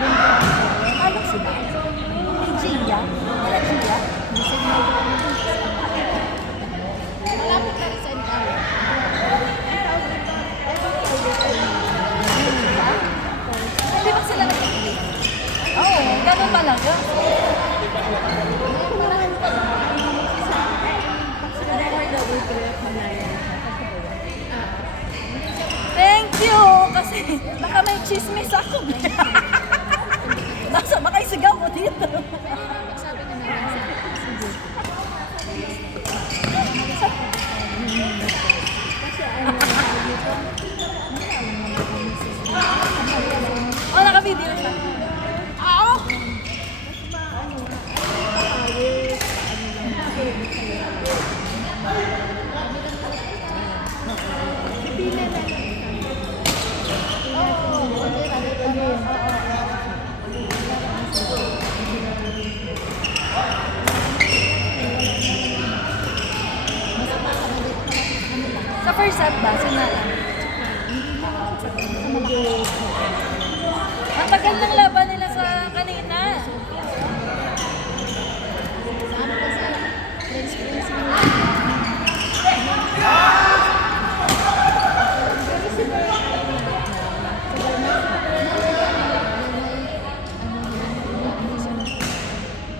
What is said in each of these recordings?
Ano sila? Gia? Wala Gia? Malapit na rin sa Encounter. Hindi ba sila nag-play? Oo, ganun talaga. Thank you! Kasi baka may chismis ako. Baka isigaw mo dito. Sabi ko na lang Oh, naka-video siya. Ah! Sa first set ba? Sinala? Ang tagal ng laban nila sa kanina. ano kasi, friends sila.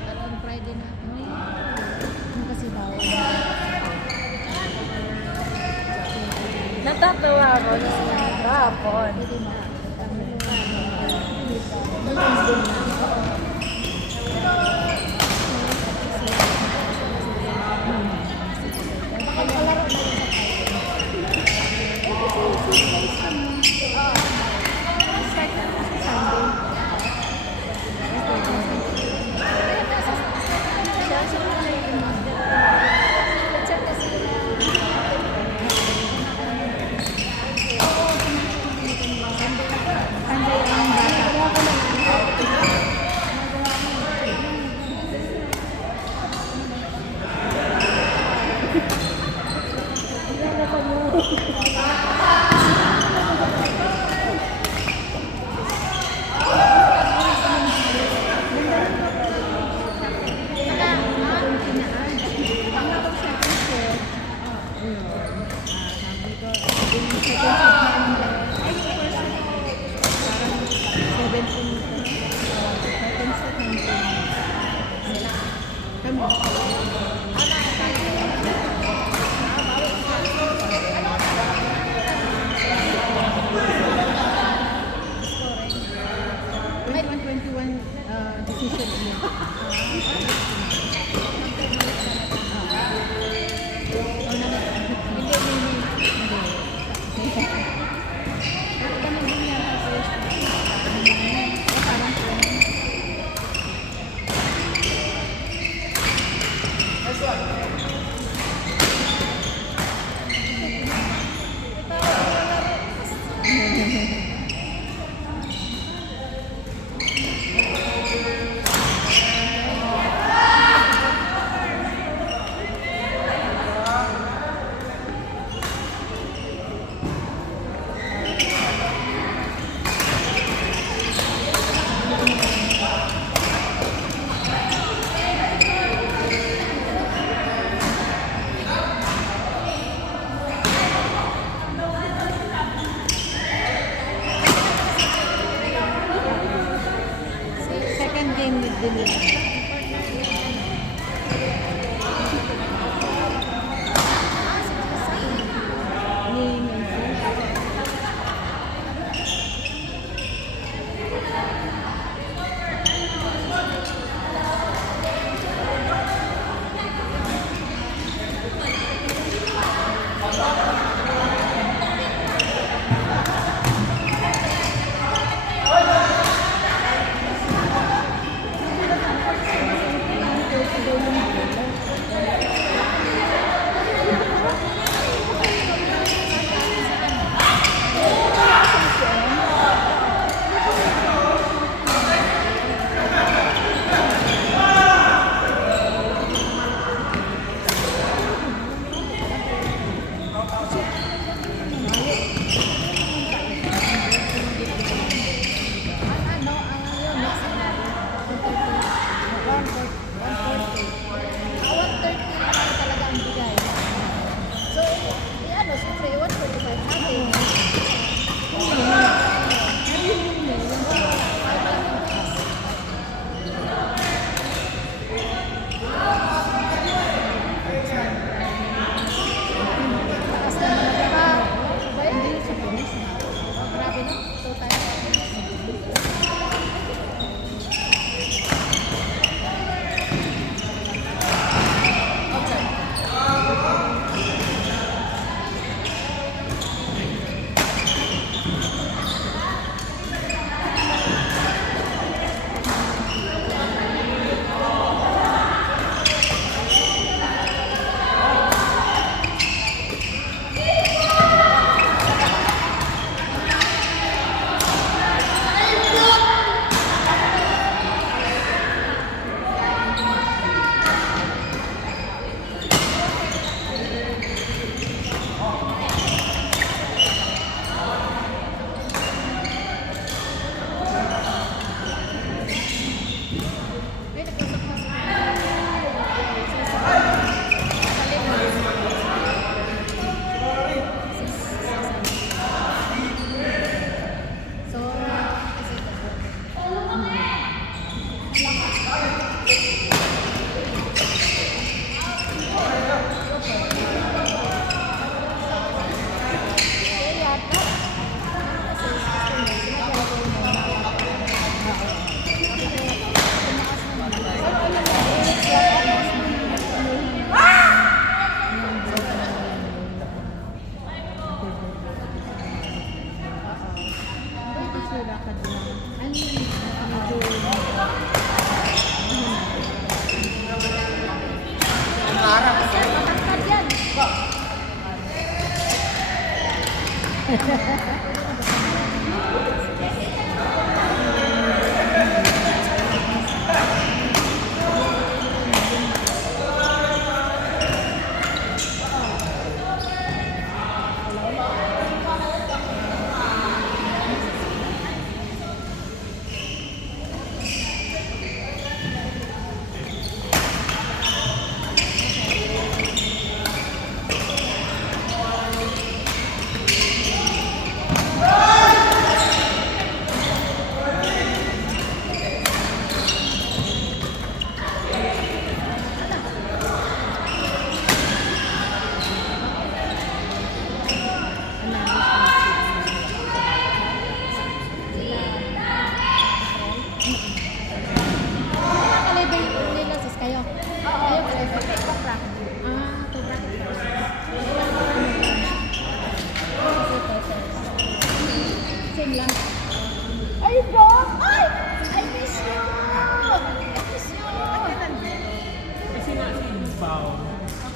At on Friday na, ano kasi bawal. Natatawa ako na sila kahapon. Pwede na. May 121 decision niya. Second game with Denise.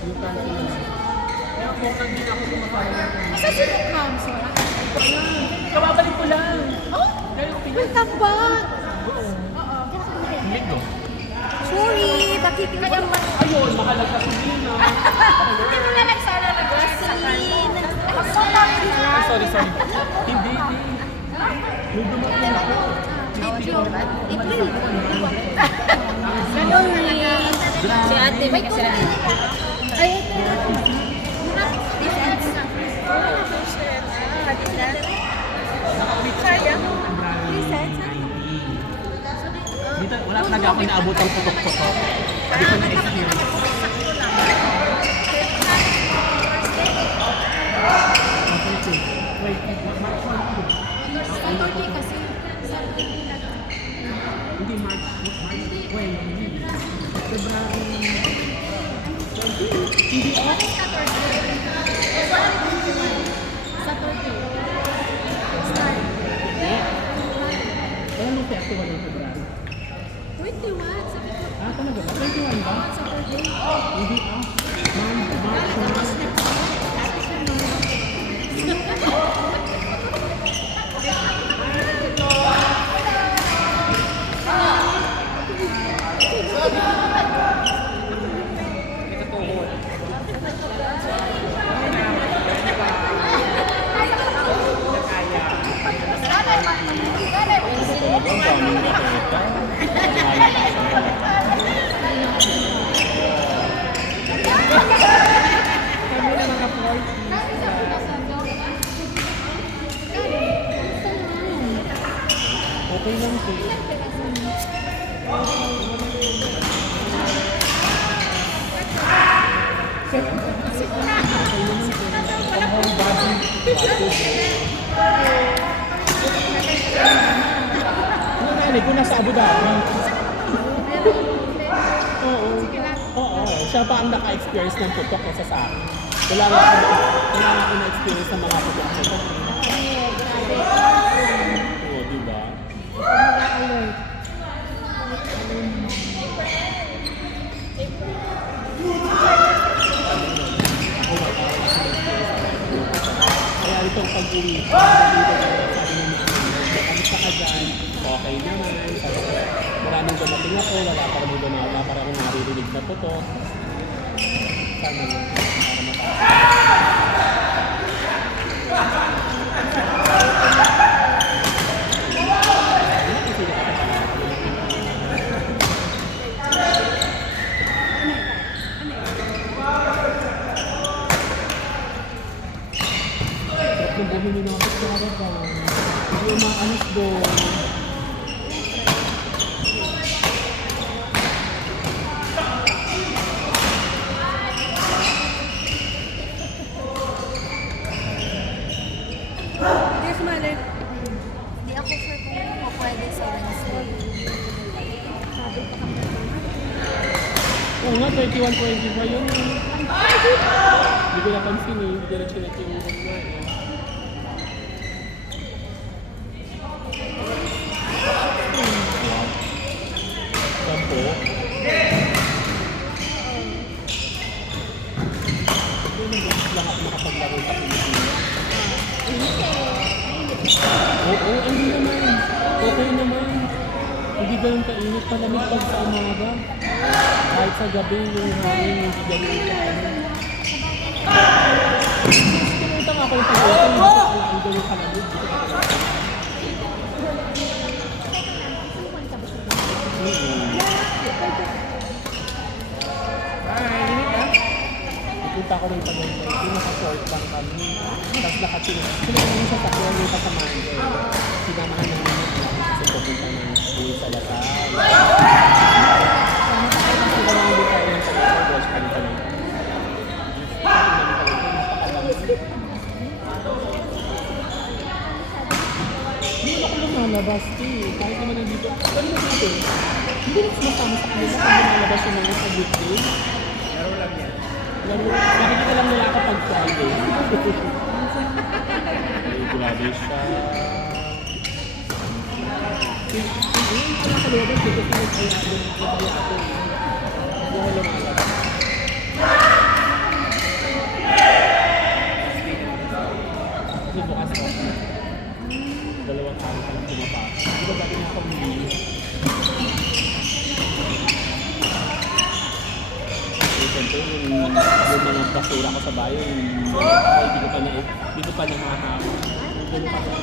Yung council na. Kaya ako, hindi na ako kumakain. Sa sino council? Kababalik ko lang. Oh! Welcome back! Linggo. Sorry, bakit hindi ka naman? Ayun, mahalag ka sabihin na. Hindi mo na nagsala na gasoline. Sorry. Hindi. May dumating ako. Sorry. Si ate may kasala. Ay, ito. Dito, wala talaga ako inaabot ang putok-putok. Hindi ko na-experience. Wait, Saturday kasi. hindi March 20. February 20. Hindi off. Saturday. Wala nung festival ng February. 21. Sabi ko, Talaga ba? 21 ba? Saturday. Hindi off. March. Okay lang siya. Ano kung nasa Abu Dhabi? Oo, siya pa ang naka-experience ng tutok kaysa sa akin. Wala nga ako na-experience ng mga tutok-tutok. Oo, diba? Alert. Kaya itong pag-uwi, sabi ka dyan, okay naman. Maraming dumating ako, wala pa rin akong naririnig na tutok. Sana lang, para matapos. Kung bumili na ako sa harapan, hindi umaalis doon. Hindi ako sure kung pwede sa Wednesday. Oo nga, 31-20 ba yun? Hindi ko napansin eh, hindi ko na-chinek yung room na eh. Sampo? Hindi na lahat makapaglaro sa Pilipinas. Oo, hindi naman. Okay naman. Hindi ganun kainit. Palamig pag sa umaga. Kahit sa gabi yung hangin, hindi ganun kainit. Kinutang ako yung pag-open. Hindi ko alam ganun kalamig. Punta ko rin pa doon. Naka-short lang kami. Tapos nakatingin. Sila naman sa takbo yung kasamahan ko. Sinamahan namin yung kasi pupunta ng school sa Lasal. Sila lang hindi tayo ng pag-boss pa rin kami. Hindi ako lumalabas eh. Kahit naman nandito. Pero dito, hindi na sumasama sa kanila kung lumalabas yung mga sa weekday. Laro lang yan. Nakikita lang nila kapag Friday. Ay, grabe siya. Yung pala sa looban, dito sa nagkaya ako. Hindi ako lumalabas. yung mga basura ko sa bayo, ay hindi ko pa nakahawak. Doon pa lang,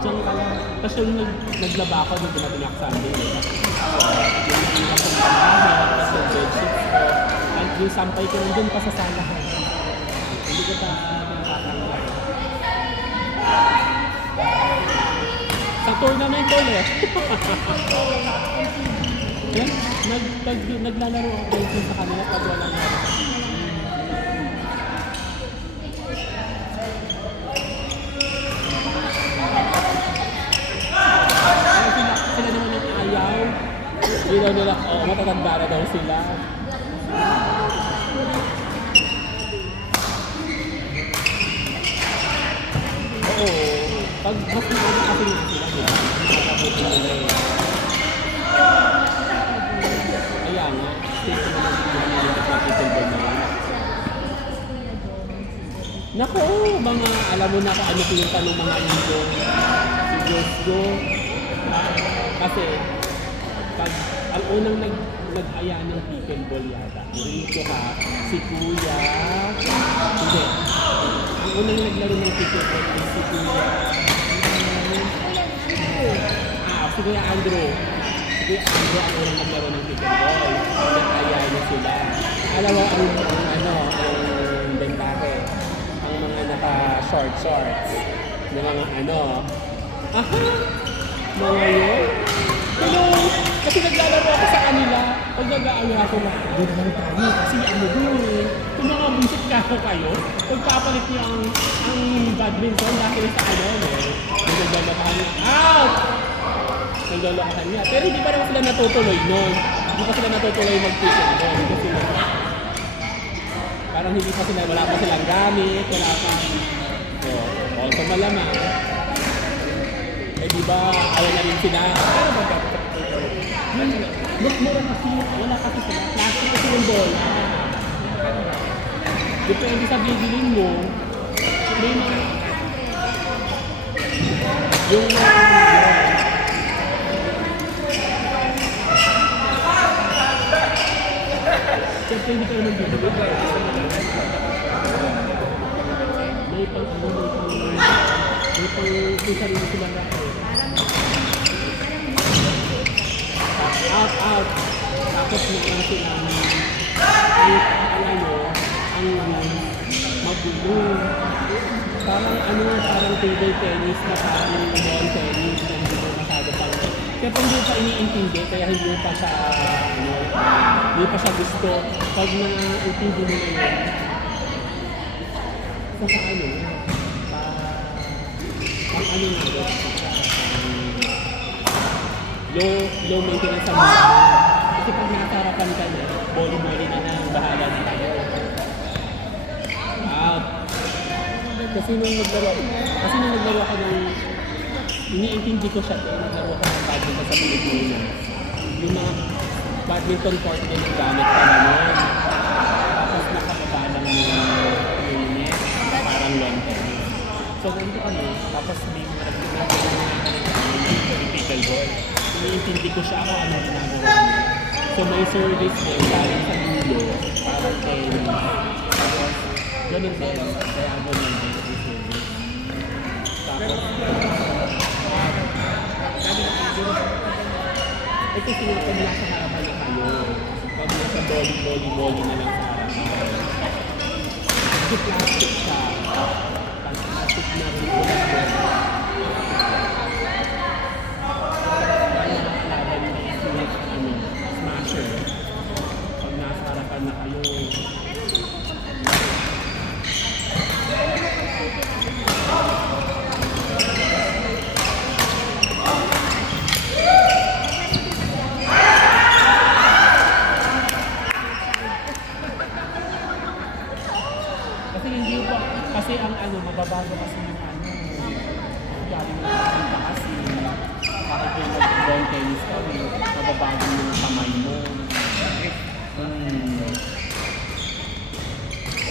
diyan ka lang. Tapos yung naglaba ako, doon dumating ako Sunday. So, yung mga sa panglahat, tapos yung bedsheets ko, at yung sampay ko nandun pa sa sala ko. Hindi ko pa nakakanggal. Sa tournament ulit. Yan, naglalaro ako sa kanila pag walang sila naman yung ayaw. Hindi nila, matatanda na daw sila. Oo, pag mas naman kasi nga sila, nakakabuti nila eh. Kaya nga, state ko naman yung kapatid na yun. Naku, mga alam mo na kung ano pinunta ng mga ito. Si Diyos ko. Kasi, pag ang unang nag-aya ng pickleball yata, Rico ha, si Kuya, hindi. Ang unang naglaro ng pickleball ay si Kuya, si Kuya Andrew. Si Kuya Andrew ang unang naglaro ng pickleball. Nag-aya niya sila. Alam mo, ang bentake, ang mga naka-shorts, na mga mga yun. Pero, kasi naglalaro ako sa kanila, pag nag-aawi ako na, doon naman tayo, kasi doon eh. Kung mga busit kayo, pagpapalit niyo ang badminton, dahil sa naglalaro ka niya, out! Naglalaro ka niya. Pero hindi pa naman sila natutuloy nun. Hindi pa sila natutuloy mag-picket doon. Kasi parang hindi pa sila, wala pa silang gamit, wala pa. So, also malamang. Eh di ba, ayaw na rin sila. Ano ba dapat? Mura kasi, wala kasi sila. Plastic kasi yung bola. Depende sa bibilin mo. May mga... Yung siyempre hindi kayo magbibili. May pang may sarili sila na out. Tapos meron sila ang mag-boom. Parang table tennis na parang ball tennis na hindi mo masyado pang... Kaya pang hindi pa iniintindi, kaya hindi pa siya gusto. Pag na-intindi mo na yun, low maintenance sa mga. Kasi pag nakasarapan ka na, boli-boli na bahala na tayo. Out. Kasi nung naglaro ako ng, iniintindi ko siya, naglaro ako ng badminton sa Pilipinas. Yung mga badminton court din yung gamit pa naman. Tapos nakakaba lang yung net, parang long tennis. So ganito kami, tapos hindi mo yung pickleball. Iniintindi ko siya kung anong ginagawa niya. So may service din, galing sa dulo, parang tennis. Tapos, ganun din, kaya ganun din yung service. Tapos, ito sila pag nasa harapan na kayo. Pag nasa boli na lang sa harapan. Kasi plastic siya. Plastic na rin ko lang. Smasher. Pag nasa harapan na kayo. Kasi ang mababago kasi yung galing na nakita kasi kahit yung nag-ball tennis ka, mababago yung kamay mo.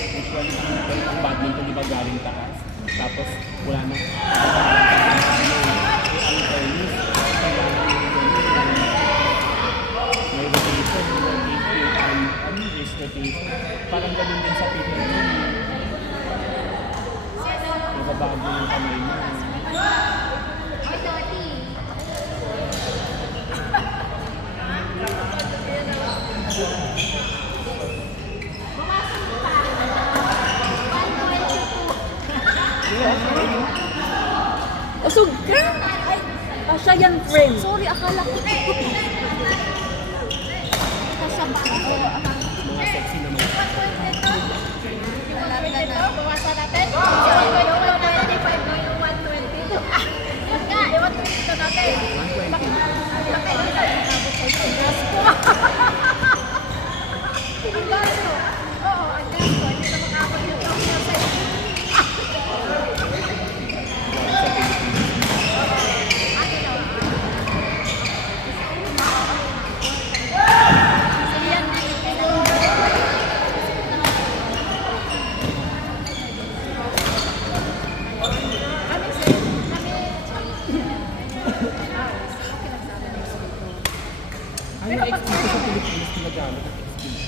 Usually ang badminton di ba galing taas, tapos wala na ang tennis, may rotation, may rotation pesos. Parang ganun din sa Peter Pan. Nababago yung kamay mo. Usog ka! Ay, pasya yan, friend. Sorry, akala ko. Kasya ba? Mga sexy naman. Bawasan natin. 125 going to 120. Yan nga, 120 natin. Bakit kita inabot sa gas ko? Ang gas ko? Oo, ang gas ko. Hindi na makabot yung doctor sa iyo. Ay, yung XP2 sa Pilipinas ginagamit ang XP2.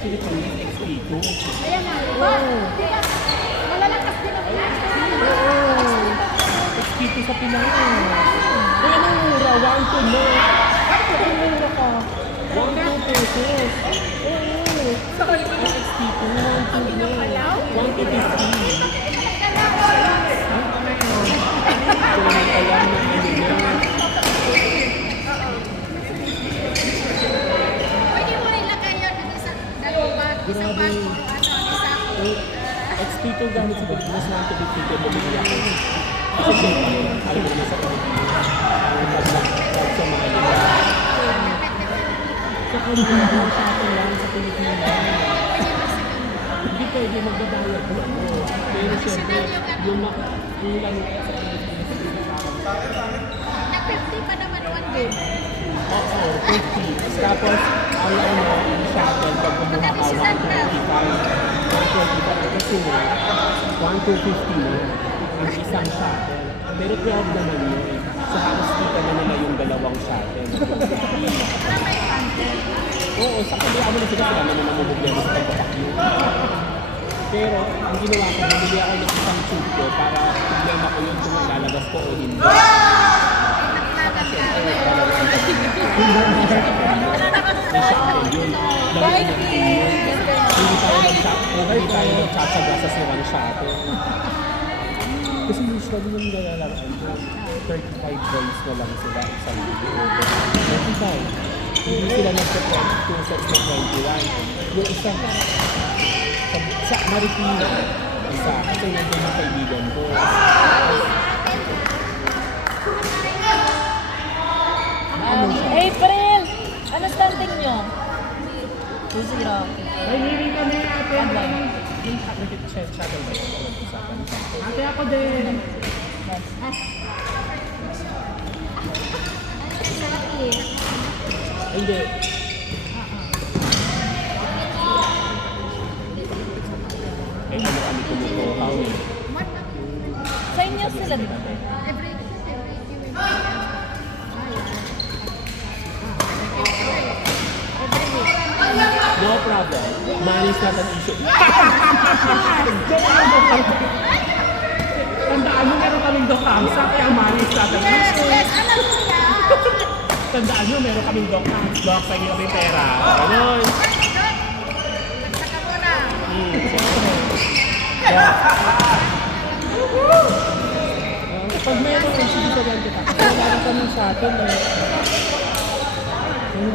Pilipinas XP2. Ayan nga, di ba? Malalakas din ang XP2 sa Pinas. Ay, anong mura? 1 to no. Anong mura ka? 1 pesos. Oo. Sa kanila ang XP2, 1 to no. 1 to 50. So, alam na ano na. Pwede mo rin lagay yun ng isang dalawa, isang Grabe. isang XP2 gamit sa Pilipinas, 1 to 50 ko bumili ako. Kasi siyempre, alam mo naman sa Pilipinas, ang pag sa mga nila. Sa Pilipinas, sa atin lang sa Pilipinas. Hindi pwede magbabayad ko ako. Pero siyempre, yung lang sa Pilipinas. nag-50 pa naman one day. Oo, 50. Tapos, ang shuttle, pag kumuha ka, 125. 125 kasi mo, 1 to 50 mo, ang isang shuttle. Pero 12 naman yun. So, halos kita na nila yung dalawang shuttle. Parang may bundle. Oo, sa kanila mo na sila sila naman ang problema sa pagpapakyo. Pero, ang ginawa ko, bumili ako ng isang tube ko para problema ko yun kung lalabas ko o hindi. May shuttle yun. Dahil hindi tayo nagtsatsaga sa sirang shuttle. Kasi usually yung nalalaan ko, 35 points na lang sila isang video. 35. Hindi sila nagpa-22 sets na 21. Yung isa, sa Marikina, isa, kasi nandun yung kaibigan ko. Ano siya? April! Ano standing nyo? 2-0. Ay, hindi kami ate. Online. Yung shuttle ba yun? Usapan siya. Ate ako din. Hindi. Eh, ano kami kumukuhaw eh. Sa inyo sila, di ba? No problem. Money is not an issue. Tandaan mo, meron kaming dokamsa, kaya money is not an issue. Tandaan nyo, meron kaming dokamsa, pwede kami pera. Ganon. Pag meron, sige sa ganito ka. Wala ka kami sa atin eh. Mahirap